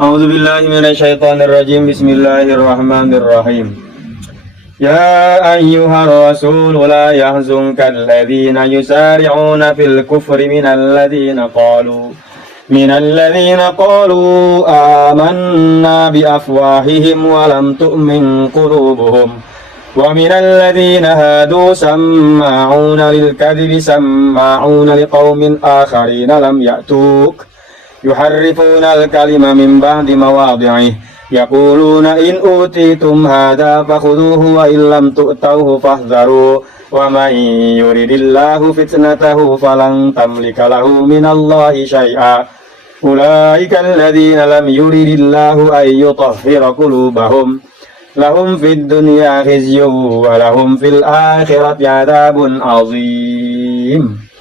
A'udzu billahi minasyaitonir rajim. Bismillahirrahmanirrahim. Ya ayyuhar rasul la yahzunka alladhina yusari'una fil kufri minal ladzina qalu amanna bi afwahihim wa lam tu'min qulubuhum wa minal ladzina hadu samma'una lil kadhibi samma'una liqaumin akharina lam ya'tuk yuharrifuna al-kalima min ba'di mawadhi'i yaquluna in utitum hadha fakhudhuhu wa illam tu'tauhu fahdharu wa man yuridillahu fitnatahu falan tamlika lahu minallahi syai'a ulaika alladhina lam yuridillahu an yutahhira qulubahum lahum fid dunya khizyun wa lahum fil akhirati 'adzabun 'adzim.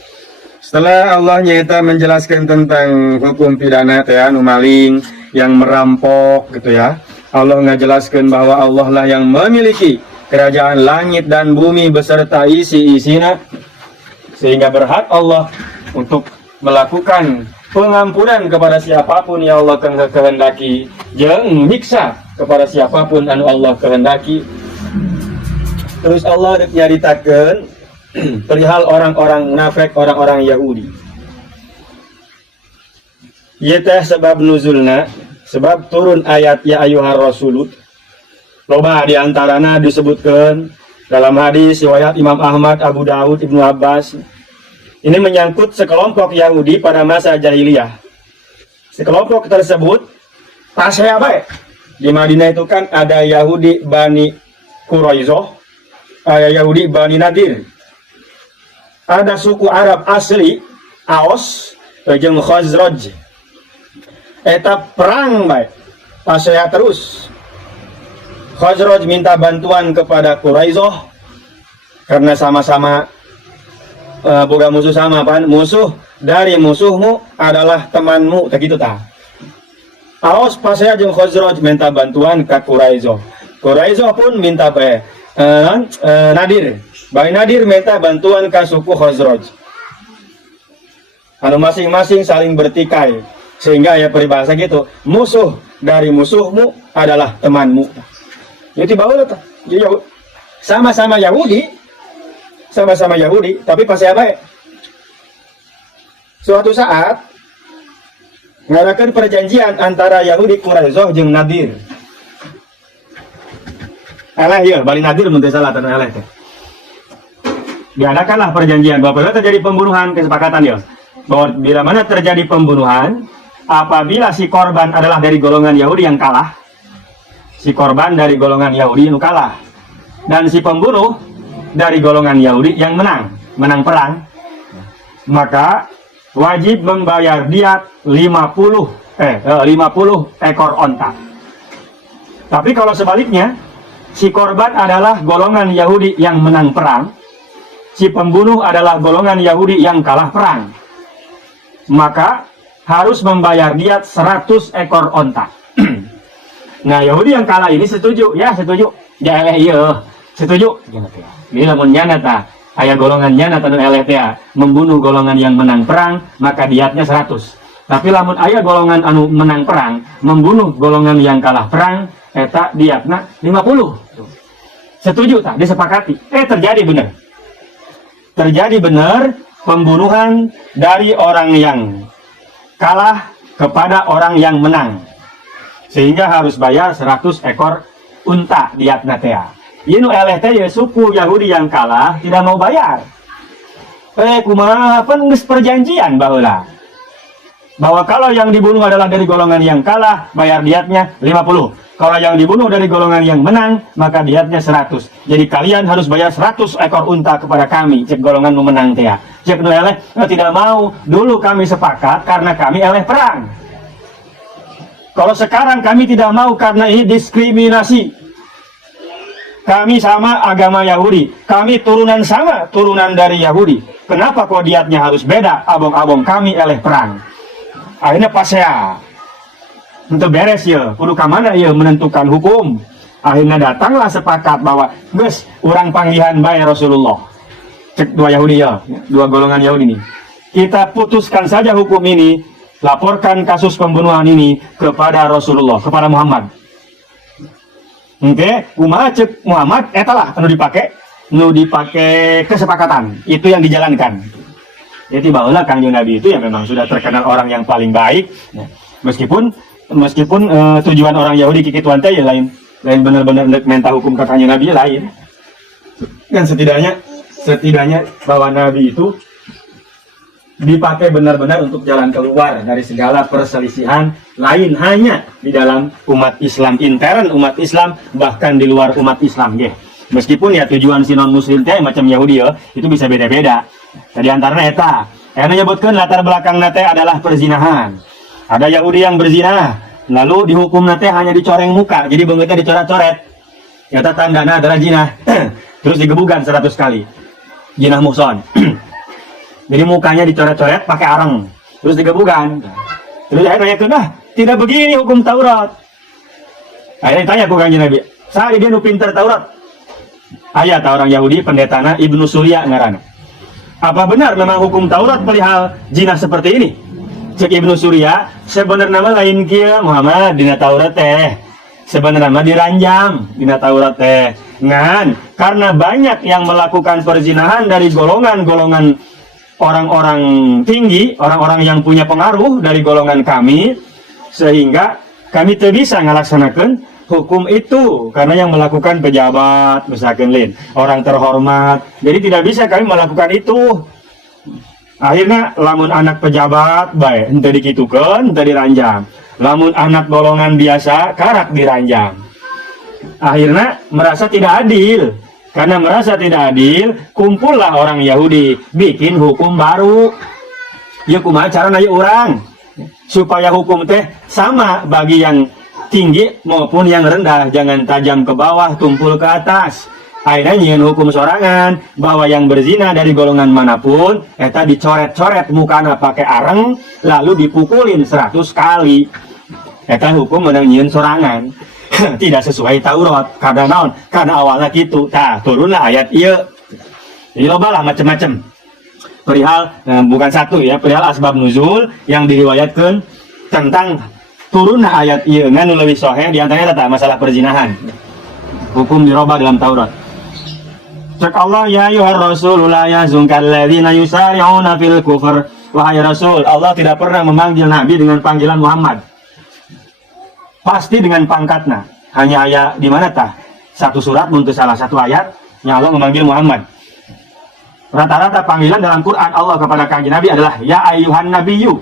Setelah Allah nyata menjelaskan tentang hukum pidana teh anu maling, yang merampok gitu ya. Allah ngajelaskeun bahwa Allah lah yang memiliki kerajaan langit dan bumi beserta isi-isina, sehingga berhak Allah untuk melakukan pengampunan kepada siapapun yang Allah kehendaki, jeung nyiksa kepada siapapun anu Allah kehendaki. Terus Allah nyaritakeun perihal orang-orang munafik, orang-orang Yahudi. Ieu teh sebab nuzulna, sebab turun ayat ya ayyuhar rasul. Loba di antarana disebutkan dalam hadis riwayat Imam Ahmad, Abu Daud, Ibnu Abbas. Ini menyangkut sekelompok Yahudi pada masa jahiliyah. Sekelompok tersebut tasya bae. Di Madinah itu kan ada Yahudi Bani Quraizoh, ada Yahudi Bani Nadir. Ada suku Arab asli Aus jeung Khazraj. Eta perang baik. Pasaya terus. Khazraj minta bantuan kepada Quraizoh karena sama-sama boga musuh sama pan. Musuh dari musuhmu adalah temanmu, tak gitu tah. Aus pasaya jeung Khazraj minta bantuan ke Quraizoh. Quraizoh pun minta Nadir. Bani Nadir minta bantuan ke suku Khazraj. Anu masing-masing saling bertikai, sehingga ya peribahasa gitu, musuh dari musuhmu adalah temanmu. Jadi bawa tuh, sama-sama Yahudi, tapi pasti apa ya? Suatu saat ngadakan perjanjian antara Yahudi Quraizoh jeung Nadir. Alah ya, Bani Nadir mun teu salah tanah alah teh. Diadakanlah perjanjian bahwa terjadi pembunuhan, kesepakatan ya bahwa bila mana terjadi pembunuhan, apabila si korban adalah dari golongan Yahudi yang kalah, si korban dari golongan Yahudi yang kalah, dan si pembunuh dari golongan Yahudi yang menang perang, maka wajib membayar diat 50 ekor onta. Tapi kalau sebaliknya, si korban adalah golongan Yahudi yang menang perang, si pembunuh adalah golongan Yahudi yang kalah perang, maka harus membayar diat 100 ekor onta. Nah, Yahudi yang kalah ini setuju, ya setuju. Ya iya, setuju. Bila mun nyana ta, aya golongan nyana tanu eleh teh membunuh golongan yang menang perang, maka diatnya 100. Tapi lamun aya golongan anu menang perang membunuh golongan yang kalah perang, eta diatna 50. Setuju tak? Disepakati. Terjadi benar. Terjadi benar pembunuhan dari orang yang kalah kepada orang yang menang, sehingga harus bayar 100 ekor unta diatna teh. Ieu nu eleh teh suku Yahudi yang kalah tidak mau bayar. Kumaha pan geus perjanjian baheula bahwa kalau yang dibunuh adalah dari golongan yang kalah, bayar diatnya 50. Kalau yang dibunuh dari golongan yang menang, maka diatnya 100. Jadi kalian harus bayar 100 ekor unta kepada kami, cek golongan memenang teh. Cek nu eleh tidak mau. Dulu kami sepakat karena kami eleh perang. Kalau sekarang kami tidak mau karena ini diskriminasi. Kami sama agama Yahudi, kami turunan sama, turunan dari Yahudi. Kenapa kok diatnya harus beda? Abong-abong kami eleh perang. Akhirnya pasea. Untuk beres ya, kudu kamana ya menentukan hukum. Akhirnya datanglah sepakat bahwa geus urang panggihan bae Rasulullah. Cek dua Yahudi ya, dua golongan Yahudi ini. Kita putuskan saja hukum ini laporkan kasus pembunuhan ini kepada Rasulullah, kepada Muhammad. Oke, kumaha cek Muhammad etalah anu dipake kesepakatan itu yang dijalankan. Jadi baheula Kangjeng Nabi itu ya memang sudah terkenal orang yang paling baik. Meskipun tujuan orang Yahudi kikituan teh ya lain benar-benar minta hukum ke Kangjeng Nabi lain. Dan setidaknya bahwa Nabi itu dipakai benar-benar untuk jalan keluar dari segala perselisihan lain hanya di dalam umat Islam, intern umat Islam, bahkan di luar umat Islam ya. Meskipun ya tujuan si non muslim teh macam Yahudi ya, itu bisa beda-beda. Tadi antaranya eta, yang menyebutkan latar belakang nate adalah perzinahan. Ada Yahudi yang berzina, lalu dihukum nate hanya dicoreng muka, jadi beungeutna dicoret-coret. Eta tandana adalah zina. Terus digebukan 100 kali. Zina muhson. Jadi mukanya dicoret-coret pakai areng, terus digebukan. Terus akhirnya nanya, tidak begini hukum Taurat. Akhirnya ditanya ke Kangjeng Nabi, "Sari dia nu pinter Taurat?" Ayat orang Yahudi pendetana Ibnu Surya ngaranna. Apa benar memang hukum Taurat perihal zina seperti ini? Cek Ibnu Surya, sebenarnya nama lain kieu Muhammad dina Taurat teh. Sebenarnya nama diranjam dina Taurat teh. Ngan, karena banyak yang melakukan perzinahan dari golongan-golongan orang-orang tinggi, orang-orang yang punya pengaruh dari golongan kami, sehingga kami tidak bisa melaksanakan hukum itu karena yang melakukan pejabat, misalkan lain orang terhormat, jadi tidak bisa kami melakukan itu. Akhirnya lamun anak pejabat baik ente dikitukeun, ente diranjam. Lamun anak golongan biasa karak diranjam. Akhirnya merasa tidak adil. Karena merasa tidak adil, kumpullah orang Yahudi bikin hukum baru. Ya kumaha carana ieu urang supaya hukum teh sama bagi yang tinggi maupun yang rendah, jangan tajam ke bawah, tumpul ke atas. Akhirnya nyieun hukum sorangan bahwa yang berzina dari golongan manapun eta dicoret-coret mukana pakai areng lalu dipukulin 100 kali. Eta hukum menang nyieun sorangan. Tidak sesuai Taurat karena naon? Karena awalnya gitu. Tah, turunlah ayat ieu. Jadi loba lah macam-macam. Perihal bukan satu ya, perihal asbab nuzul yang diriwayatkan tentang turunlah ayat ieu nganu leuwih sahih di antaranya eta masalah perzinahan. Hukum dirubah dalam Taurat. Cek Allah ya ayyuhar rasul la yazunka alladziina yusari'una fil kufr. Wahai Rasul, Allah tidak pernah memanggil Nabi dengan panggilan Muhammad. Pasti dengan pangkatnya. Hanya ayat di mana tah? Satu surat untuk salah satu ayat yang Allah memanggil Muhammad. Rata-rata panggilan dalam Quran Allah kepada Kangjeng Nabi adalah ya ayyuhan nabiyyu.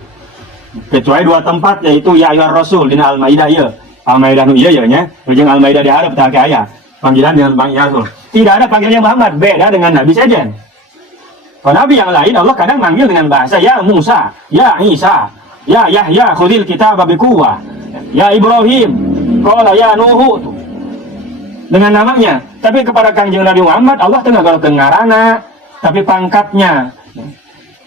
Kecuali dua tempat yaitu ya ayyuhar rasul di Al-Maidah ieu. Al-Maidah nu ieu nya, jeung Al-Maidah di hareup tah aya. Panggilan dengan ya Rasul. Tidak ada panggilannya Muhammad, beda dengan Nabi saja. Kalau Nabi yang lain Allah kadang manggil dengan bahasa ya Musa, ya Isa, ya Yahya khudil kitaba biquwwah. Ya Ibrahim, qala ya Nuhu, dengan namanya. Tapi kepada Kangjeng Nabi Muhammad Allah teu ngagolkeun ngaranna, tapi pangkatnya.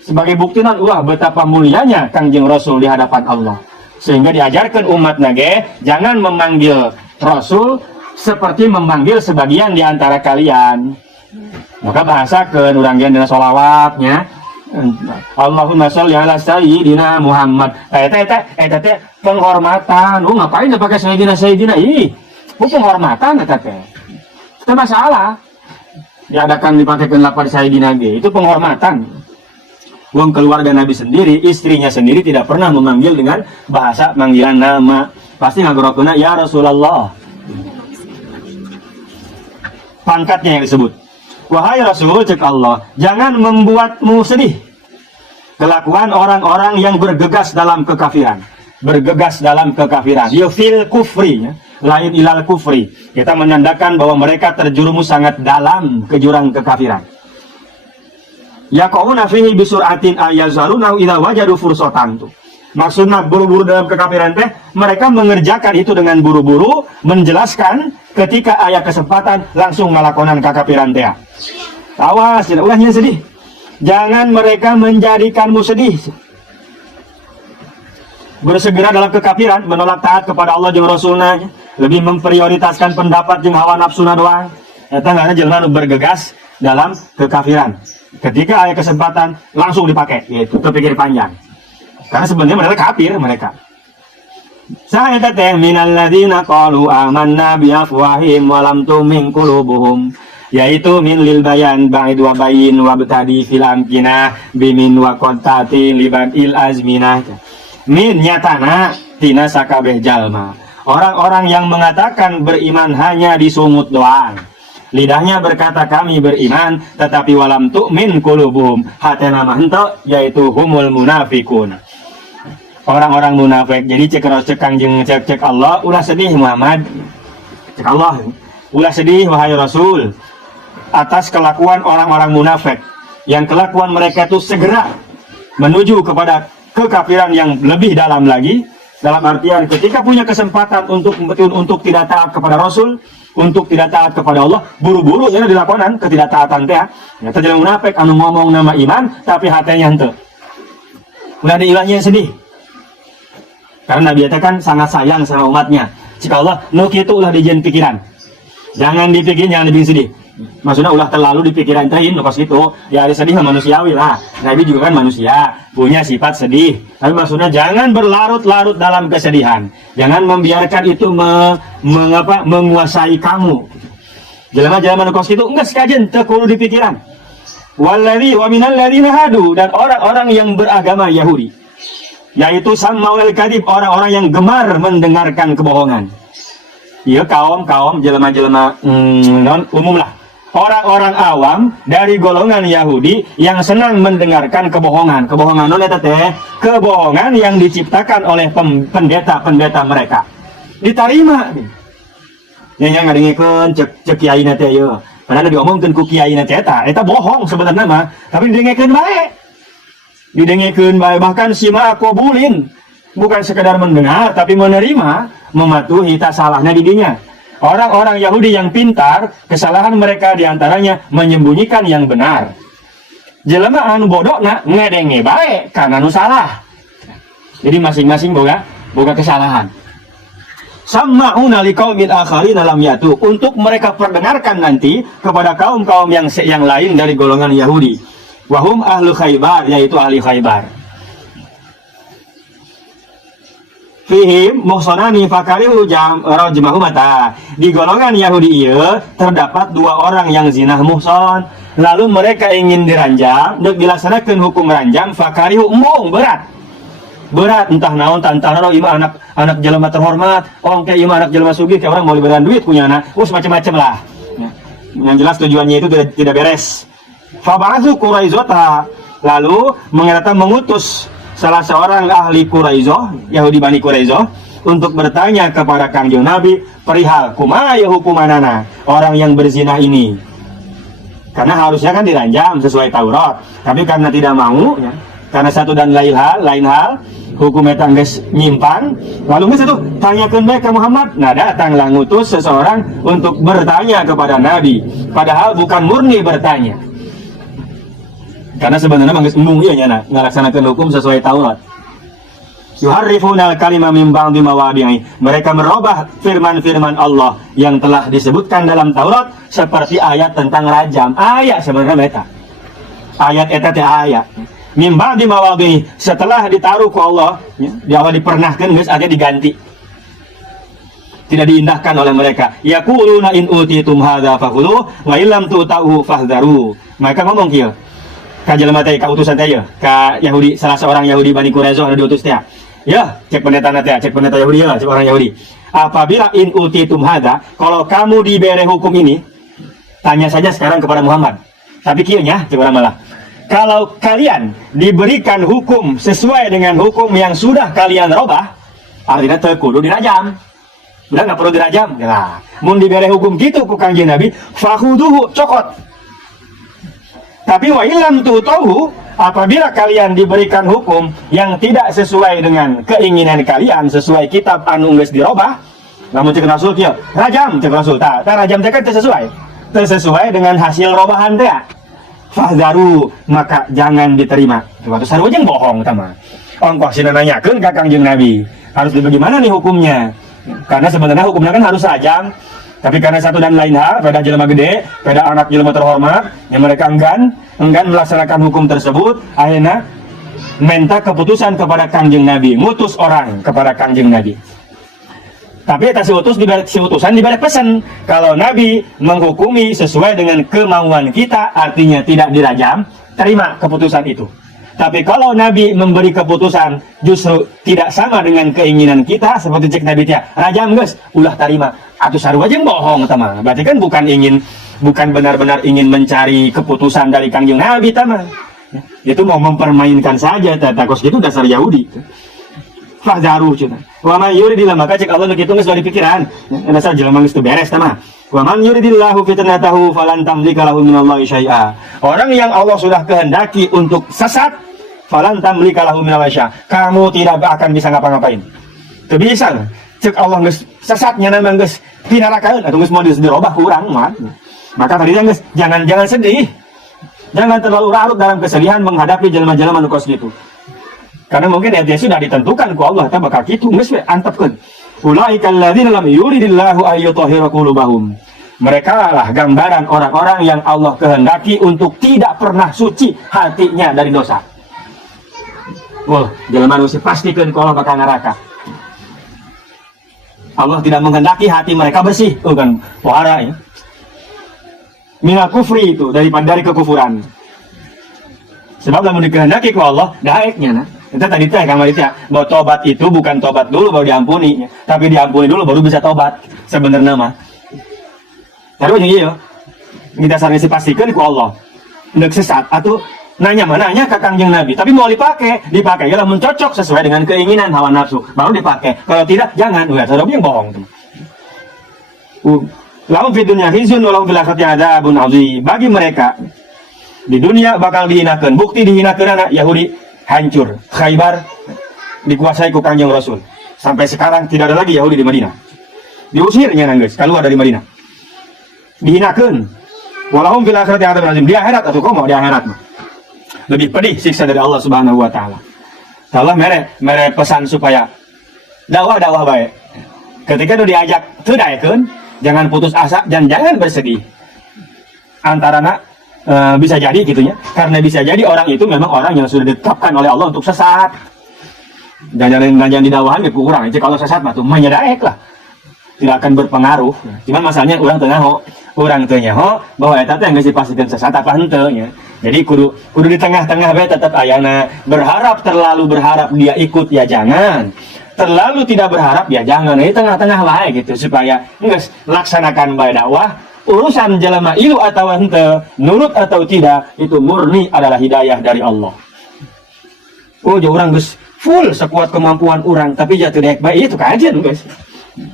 Sebagai bukti wah betapa mulianya Kangjeng Rasul di hadapan Allah. Sehingga diajarkan umat nage jangan memanggil Rasul seperti memanggil sebagian di antara kalian. Maka bahasakeun urang geun dina sholawatnya. Allahumma sholli ala sayyidina Muhammad. Eta teh penghormatan. Ngapain pakai sayyidina? Ih, penghormatan eta teh. Itu masalah. Diadakan dipakekeun lafaz sayyidina ge, itu penghormatan. Wong keluarga Nabi sendiri, istrinya sendiri tidak pernah memanggil dengan bahasa panggilan nama. Pasti ngagorokeunna ya Rasulullah. Pangkatnya yang disebut. Wahai Rasul, cek Allah, jangan membuatmu sedih kelakuan orang-orang yang bergegas dalam kekafiran. Bergegas dalam kekafiran. Yufil kufri, ya. Lain ilal kufri. Kita menandakan bahwa mereka terjerumus sangat dalam ke jurang kekafiran. Yaqauna fihi bisur'atin ayazaluna idza wajadu fursatan tu. Maksudnya buru-buru dalam kekafiran teh, mereka mengerjakan itu dengan buru-buru, menjelaskan ketika ayat kesempatan langsung melakukan kekafiran teh. Awas, ulahnya sedih. Jangan mereka menjadikanmu sedih. Bersegera dalam kekafiran, menolak taat kepada Allah jeung Rasulna, lebih memprioritaskan pendapat jeung hawa nafsuna doang. Eta ngaranna jelema nu bergegas dalam kekafiran. Ketika ayat kesempatan langsung dipakai, yaitu terpikir panjang. Karena sebenarnya mereka kafir mereka. Saya teteh minal ladzina qalu amanna bi afwahim wa lam tu'min qulubuhum, yaitu min lil bayan ba'id wa bayin wa betadi fil amkinah bimin wa qantati libadil azminah. Min nyatana tina sakabeh jalma, orang-orang yang mengatakan beriman hanya disungut doang. Lidahnya berkata kami beriman, tetapi walam tu'min qulubuhum, hatena mah henteu, yaitu humul munafikun. Orang-orang munafik. Jadi cek kangjeng cek Allah, ulah sedih Muhammad. Cek Allah, ulah sedih wahai Rasul atas kelakuan orang-orang munafik, yang kelakuan mereka itu segera menuju kepada kekafiran yang lebih dalam lagi. Dalam artian ketika punya kesempatan untuk tidak taat kepada Rasul, untuk tidak taat kepada Allah, buru-buru ya dilakukan ketidaktaatan teh. Ya terjadi munafik anu ngomong nama iman tapi hatinya henteu. Ulah diilahnya sedih. Karena Nabi kan sangat sayang sama umatnya. Jika Allah, nu kitu ulah dijieun pikiran. Jangan dipikirin, jangan dibikin sedih. Maksudnya ulah terlalu dipikiran teuing nu kos kitu. Ya ada sedih manusiawi lah. Nabi juga kan manusia, punya sifat sedih. Tapi maksudnya jangan berlarut-larut dalam kesedihan. Jangan membiarkan itu menguasai kamu. Jelema-jelema nu kos kitu enggeus kajen teu kudu dipikiran. Wallazi wa minal ladzina hadu, dan orang-orang yang beragama Yahudi, yaitu sama'ul kadhib, orang-orang yang gemar mendengarkan kebohongan. Iya kaum jelema-jelema non umum lah. Orang-orang awam dari golongan Yahudi yang senang mendengarkan kebohongan. Kebohongan non eta teh kebohongan yang diciptakan oleh pendeta-pendeta mereka. Ditarima. Nya ngadengikeun cek kiaina teh ye. Padahal diomongkeun ku kiaina teh eta bohong sebenarnya mah, tapi didengekeun bae. Didengekeun bae, bahkan sima qabulin, bukan sekedar mendengar tapi menerima, mematuhi tak salahnya didinya. Orang-orang Yahudi yang pintar, kesalahan mereka diantaranya menyembunyikan yang benar. Jelema anu bodona ngedenge bae karena anu salah. Jadi masing-masing boga kesalahan. Sama'una liqaumin akharina lam yatu, untuk mereka perdengarkan nanti kepada kaum-kaum yang lain dari golongan Yahudi. Wahum ahlu Khaybar, yaitu ahli Khaybar. Fihim muhsonani fakarihu rajmahumata. Di golongan Yahudi ieu terdapat dua orang yang zina muhson. Lalu mereka ingin diranjam, untuk dilaksanakan hukum ranjam, fakarihu embung berat entah naon tantara ima anak jelema terhormat, ongke ima anak jelema sugih, kayak orang mau liberan duit punya anak, macam-macam lah. Yang jelas tujuannya itu tidak beres. Faba'athu Quraizota, lalu mengutus salah seorang ahli Quraizoh, Yahudi Bani Quraizoh, untuk bertanya kepada Kangjeng Nabi perihal kumaha hukumanana orang yang berzina ini. Karena harusnya kan diranjam sesuai Taurat, tapi karena tidak mau, ya, karena satu dan lain hal, hukum eta geus nyimpan, lalu geus atuh tanyakeun bae ka Muhammad. Nah, datanglah ngutus seseorang untuk bertanya kepada Nabi, padahal bukan murni bertanya. Karena sebenarnya manggeus embung ieu nya ngalaksanakeun hukum sesuai Taurat. Yuharrifuna al-kalima min ba'di mawadi'i. Mereka merubah firman-firman Allah yang telah disebutkan dalam Taurat seperti ayat tentang rajam. Ayat sebenarnya eta. Ayat eta teh ayat. Min ba'di mawadi'i, setelah ditaruh ku Allah, di Allah dipernahkeun geus aya diganti. Tidak diindahkan oleh mereka. Yaquluna in utitum hadza fakhudhu wa illam tu'tahu fahdharu. Mereka ngomong kieu. Ka jelema teh, ka utusan teh ya, ka Yahudi, salah seorang Yahudi Bani Quraizoh ada diutus teh. Ya, cek pendeta Yahudi ya, cek orang Yahudi. Apabila in utitum hadza, kalau kamu diberi hukum ini, tanya saja sekarang kepada Muhammad. Tapi kieu nya, cek urang malah. Kalau kalian diberikan hukum sesuai dengan hukum yang sudah kalian robah, artinya teu kudu dirajam. Udah enggak perlu dirajam. Nah, mun diberi hukum gitu ku Kangjeng Nabi, fakhuduhu, cokot. Tapi wa illam tu'tahu, apabila kalian diberikan hukum yang tidak sesuai dengan keinginan kalian, sesuai kitab anu geus dirobah, lamun cek Rasul kieu, rajam cek Rasul. Tah rajam teh kan teu sesuai dengan hasil robahan teh. Fahdharu, maka jangan diterima. Waktu sarua jeung bohong tah mah. Ongkos sina nanyakeun ka Kangjeng Nabi, harus bagaimana nih hukumnya? Karena sebenarnya hukumnya kan harus rajam. Tapi karena satu dan lain hal, pada jelema gede, pada anak jelema terhormat, yang mereka enggan melaksanakan hukum tersebut, akhirnya minta keputusan kepada Kangjeng Nabi, ngutus orang kepada Kangjeng Nabi. Tapi si utusan diberi pesan, kalau Nabi menghukumi sesuai dengan kemauan kita, artinya tidak dirajam, terima keputusan itu. Tapi kalau Nabi memberi keputusan justru tidak sama dengan keinginan kita, seperti cek Nabi tia, rajam guys, ulah terima, atau saru aja bohong teman. Berarti kan bukan benar-benar ingin mencari keputusan dari Kangjeng Nabi teman. Itu mau mempermainkan saja, takos gitu dasar Yahudi. Fahdaru cina. Wa man yuridillah, maka cek Allah begitu geus dari pikiran. Dasar jelema geus teu beres teman. Wa man yuridillahu fitnatahu falan tamlika lahu minallahi syai'a. Orang yang Allah sudah kehendaki untuk sesat, falan tamlika lahu minallahi syai'a. Kamu tidak akan bisa ngapa-ngapain. Teu bisa. Cek Allah geus sesatnya nama geus pinarakaeun atuh geus mau dirobah ku urang mah. Maka tadi geus jangan sedih. Jangan terlalu larut dalam kesedihan menghadapi jelema-jelema nu kos gitu. Karena mungkin dia sudah ditentukan ku Allah ta bakal kitu geus we antepkeun. Ulaikal ladzina lam yuridillahu ayyutahhira qulubahum. Mereka lah gambaran orang-orang yang Allah kehendaki untuk tidak pernah suci hatinya dari dosa. Wah, jelema nu pastikeun ku Allah bakal neraka. Allah tidak menghendaki hati mereka bersih, kan pohara ya. Minal kufri itu dari kekufuran. Sebab lamun dikehendaki ku Allah, daeknya nah. Itu tadi teh kamari teh bahwa tobat itu bukan tobat dulu baru diampuni, tapi diampuni dulu baru bisa tobat sebenarnya mah. Terus yang iya, kita sareng pastikan ku Allah. Hendak sesat atau nanya ke Kangjeng Nabi, tapi mau dipakai ya lamun cocok sesuai dengan keinginan hawa nafsu, baru dipakai. Kalau tidak jangan, udah sareng yang bohong tuh. Lahum fid dunya khizyun wa lahum fil akhirati adzabun azim. Bagi mereka di dunia bakal dihinakeun. Bukti dihinakeun anak Yahudi hancur. Khaybar dikuasai ku Kangjeng Rasul. Sampai sekarang tidak ada lagi Yahudi di Madinah. Diusirnya nanggeus keluar dari Madinah. Dihinakeun. Walahum fil akhirati adzabun azim. Di akhirat atau komo di akhirat mah. Lebih pedih siksa dari Allah Subhanahu wa taala. Allah mere pesan supaya dakwah baik. Ketika nu diajak teu daekeun, jangan putus asa dan jangan bersedih. Antarana bisa jadi gitunya, karena bisa jadi orang itu memang orang yang sudah ditetapkan oleh Allah untuk sesat. Dan jangan didakwahan ke kurang. Jadi kalau sesat mah tuh menyedaek lah, tidak akan berpengaruh. Cuman masalahnya orang tanya bahwa eta teh geus dipastikan sesat apa henteu nya. Jadi kudu di tengah-tengah bae tetap ayana. Terlalu berharap dia ikut ya jangan. Terlalu tidak berharap ya jangan. Di tengah-tengah wae gitu supaya geus laksanakan bae dakwah. Urusan jelema ilu atau henteu, nurut atau tidak, itu murni adalah hidayah dari Allah. Orang geus full sekuat kemampuan orang tapi jatuh dek bae itu kajian guys.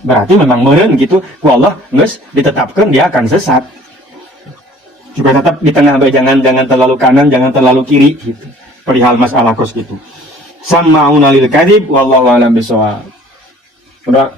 Berarti memang meureun gitu ku Allah geus ditetapkan dia akan sesat. Supaya tetap di tengah bae jangan terlalu kanan, jangan terlalu kiri gitu. Perihal masalah kos gitu. Sama'una lil kadzib wallahu a'lam bishawab. Udah